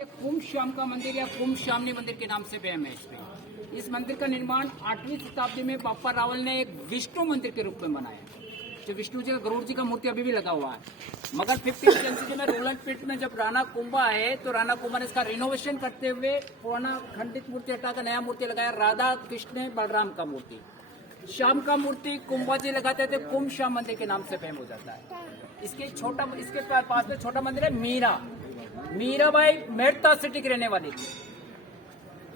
कुंभ श्याम का मंदिर या कुंभ श्यामनी मंदिर के नाम से फेम है। इस मंदिर का निर्माण 8वीं शताब्दी में बापा रावल ने एक विष्णु मंदिर के रूप में बनाया, जो विष्णु जी का गरुड़ जी का मूर्ति अभी भी लगा हुआ है। मगर 15वीं सेंचुरी में रोलन पीठ में जब राणा कुंभा आए तो राणा कुंभा ने इसका रिनोवेशन करते हुए पुराना खंडित मूर्ति हटाकर नया मूर्ति लगाया, राधा कृष्ण बलराम का मूर्ति। श्याम का मूर्ति कुंभा जी लगाते थे, कुंभ श्याम मंदिर के नाम से फेम हो जाता है। इसके पास में छोटा मंदिर है मीराबाई मेड़ता सिटी की रहने वाली थी।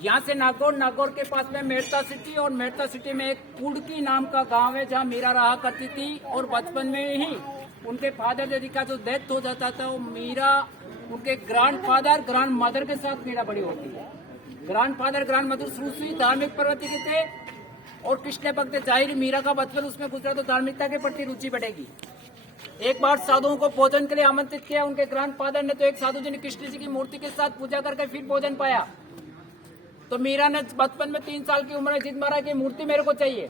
यहाँ से नागौर के पास में मेड़ता सिटी, और मेड़ता सिटी में एक कुड़की नाम का गांव है जहाँ मीरा रहा करती थी। और बचपन में ही उनके फादर दादी का जो डेथ हो जाता था, वो मीरा उनके ग्रांड मदर के साथ मीरा बड़ी होती है। ग्रांड मदर शुरू से धार्मिक प्रवृत्ति के थे और कृष्ण भक्त। जाहिर मीरा का बचपन उसमें गुजरा तो धार्मिकता के प्रति रुचि बढ़ेगी। एक बार साधुओं को भोजन के लिए आमंत्रित किया उनके ग्रैंडफादर ने, तो एक साधु जी ने कृष्ण जी की मूर्ति के साथ पूजा करके फिर भोजन पाया। तो मीरा ने बचपन में 3 साल की उम्र में जिद मारा कि मूर्ति मेरे को चाहिए।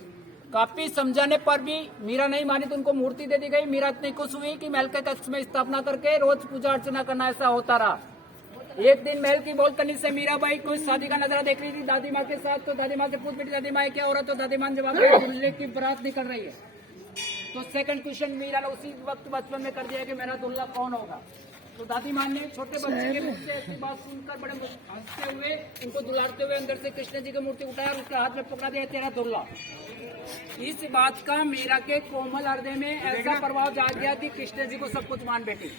काफी समझाने पर भी मीरा नहीं मानी तो उनको मूर्ति दे दी गई। मीरा इतनी खुश हुई कि महल के कक्ष में स्थापना करके रोज पूजा अर्चना करना ऐसा होता रहा। एक दिन महल की बालकनी से मीराबाई को शादी का नजारा देख रही थी दादी माँ के साथ। तो दादी माँ से पूछ बेटी दादी माँ क्या हो रहा, तो दादी माँ ने जवाब दिया दूल्हे की बारात निकल रही है। तो सेकंड क्वेश्चन मीरा ने उसी वक्त बचपन में कर दिया कि मेरा दूल्हा कौन होगा। तो दादी माँ ने छोटे बच्चे के मुख से ऐसी बात सुनकर बड़े हंसते हुए उनको दुलारते हुए अंदर से कृष्ण जी की मूर्ति उठाया और उसके हाथ में पकड़ा दिया, तेरा दूल्हा। इस बात का मीरा के कोमल हृदय में ऐसा प्रभाव जाग गया कि कृष्ण जी को सब कुछ मान बैठी।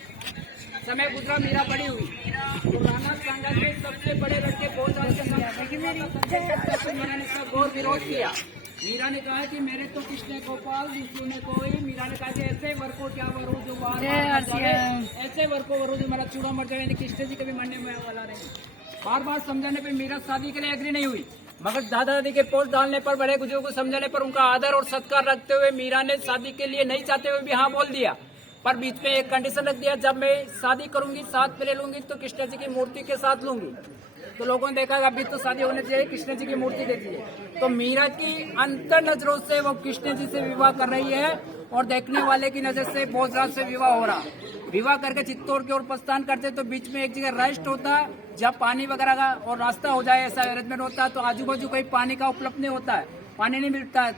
समय गुजरा, मीरा बड़ी हुई तो राणा सांगा के सबसे बड़े लड़के मीरा ने सब घोर विरोध किया। मीरा ने कहा कि मेरे तो कृष्ण गोपाल दूसरों ने कोई। मीरा ने कहा कि ऐसे वर को क्या वरू जो ऐसे वर को वरू जो मेरा चूड़ा मर जाए, कृष्ण जी कभी मरने में वाला नहीं। बार बार समझाने पर मीरा शादी के लिए एग्री नहीं हुई। मगर दादा दादी के पोस्ट डालने पर, बड़े बुजुर्ग को समझाने पर, उनका आदर और सत्कार रखते हुए मीरा ने शादी के लिए नहीं चाहते हुए भी हाँ बोल दिया। पर बीच में एक कंडीशन रख दिया, जब मैं शादी करूंगी साथ में लूंगी तो कृष्ण जी की मूर्ति के साथ लूंगी। तो लोगों ने देखा अभी तो शादी होने चाहिए, कृष्ण जी की मूर्ति दे दीजिए। तो मीरा की अंतर नजरों से वो कृष्ण जी से विवाह कर रही है और देखने वाले की नजर से भोजराज से विवाह हो रहा। विवाह करके चित्तौड़ की ओर प्रस्थान करते तो बीच में एक जगह रेस्ट होता, जब पानी वगैरह का और रास्ता हो जाए ऐसा अरेंजमेंट होता। तो आजू बाजू कहीं पानी का उपलब्ध नहीं होता है, पानी नहीं मिलता है।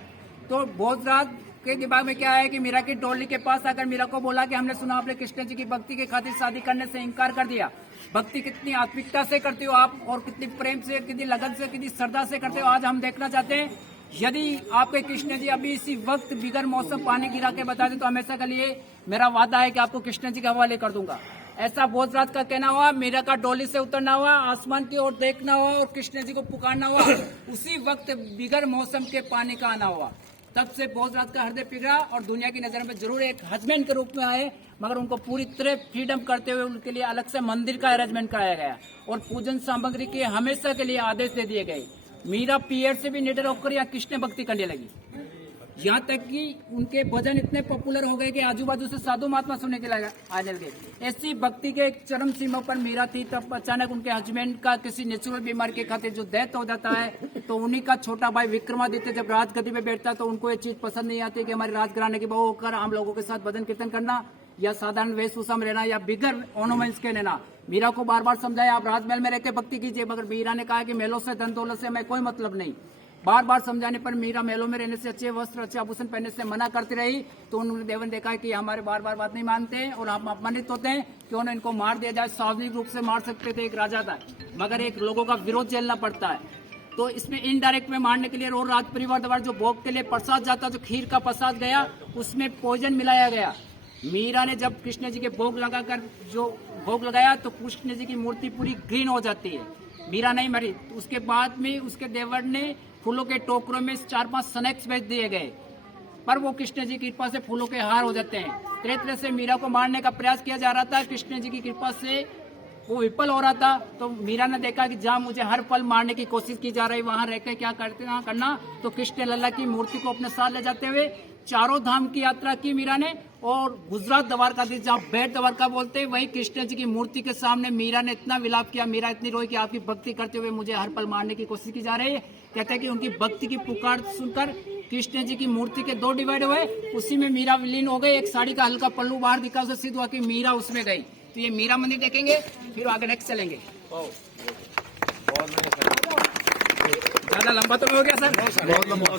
तो भोजराज के दिमाग में क्या है कि मीरा की टोली के पास आकर मीरा को बोला कि हमने सुना आपने कृष्ण जी की भक्ति के खातिर शादी करने से इनकार कर दिया। भक्ति कितनी आत्मिकता से करते हो आप, और कितनी प्रेम से, कितनी लगन से, कितनी श्रद्धा से करते हो। आज हम देखना चाहते हैं, यदि आपके कृष्ण जी अभी इसी वक्त बिगर मौसम पानी गिरा के बता दें तो हमेशा के लिए मेरा वादा है कि आपको कृष्ण जी के हवाले कर दूंगा। ऐसा भोजराज का कहना हुआ। मीरा का डोली से उतरना हुआ, आसमान की ओर देखना हुआ और कृष्ण जी को पुकारना हुआ। उसी वक्त बिगर मौसम के पानी का आना हुआ। तब से भोजराज का हृदय पिघला और दुनिया की नजर में जरूर एक हस्बैंड के रूप में आए, मगर उनको पूरी तरह फ्रीडम करते हुए उनके लिए अलग से मंदिर का अरेंजमेंट कराया गया और पूजन सामग्री के हमेशा के लिए आदेश दे दिए गए। मीरा पीरियड से भी निडर होकर या कृष्ण भक्ति करने लगी। यहाँ तक कि उनके भजन इतने पॉपुलर हो गए कि आजू बाजू से साधु महात्मा सुनने के लिए आने लगे। ऐसी भक्ति के एक चरम सीमा पर मीरा थी, तब अचानक उनके हस्बैंड का किसी नेचुरल बीमारी के खातिर जो डेथ हो जाता है, तो उन्हीं का छोटा भाई विक्रमादित्य जब राजगद्दी पे बैठता तो उनको ये चीज पसंद नहीं आती कि हमारी राजघराने की बहू होकर हम लोगों के साथ भजन कीर्तन करना या साधारण वेशभूषा में रहना या बिगर ऑर्नामेंट्स के रहना। मीरा को बार बार समझाया आप राजमहल में रहकर भक्ति कीजिए, मगर मीरा ने कहा कि महलों से, धन दौलत से हमें कोई मतलब नहीं। बार बार समझाने पर मीरा महलों में रहने से, अच्छे वस्त्र, अच्छे आभूषण पहनने से मना करती रही। तो उन्होंने देवन देखा कि हमारे बार बार बात नहीं मानते और हम अपमानित होते हैं, क्यों ना इनको मार दिया जाए। सार्वजनिक रूप से मार सकते थे, एक राजा था, मगर एक लोगों का विरोध झेलना पड़ता है। तो इसमें इनडायरेक्ट में मारने के लिए और राज परिवार द्वारा जो भोग के लिए प्रसाद जाता, जो खीर का प्रसाद गया, उसमें पॉइजन मिलाया गया। मीरा ने जब कृष्ण जी के भोग लगाकर जो भोग लगाया तो कृष्ण जी की मूर्ति पूरी ग्रीन हो जाती है। मीरा नहीं मरी। उसके बाद में उसके देवर ने फूलों के टोकरों में 4-5 स्नैक्स भेज दिए गए, पर वो कृष्ण जी की कृपा से फूलों के हार हो जाते हैं। तरह तरह से मीरा को मारने का प्रयास किया जा रहा था, कृष्ण जी की कृपा से वो विफल हो रहा था। तो मीरा ने देखा कि जहाँ मुझे हर पल मारने की कोशिश की जा रही, वहां रहकर क्या करना। तो कृष्ण लल्ला की मूर्ति को अपने साथ ले जाते हुए चारों धाम की यात्रा की मीरा ने, और गुजरात द्वारकाधीश जहाँ बेट द्वारका बोलते हैं, वहीं कृष्ण जी की मूर्ति के सामने मीरा ने इतना विलाप किया, मीरा इतनी रोई कि आपकी भक्ति करते हुए मुझे हर पल मारने की कोशिश की जा रही है। कहते हैं कि उनकी भक्ति की पुकार सुनकर कृष्ण जी की मूर्ति के 2 डिवाइड हुए, उसी में मीरा विलीन हो गई। एक साड़ी का हल्का पल्लू बाहर दिखा, उसे सिद्ध हुआ कि मीरा उसमें गई। तो ये मीरा मंदिर देखेंगे, फिर आगे नेक्स्ट चलेंगे। ज्यादा लंबा तो नहीं हो गया सर? बहुत लंबा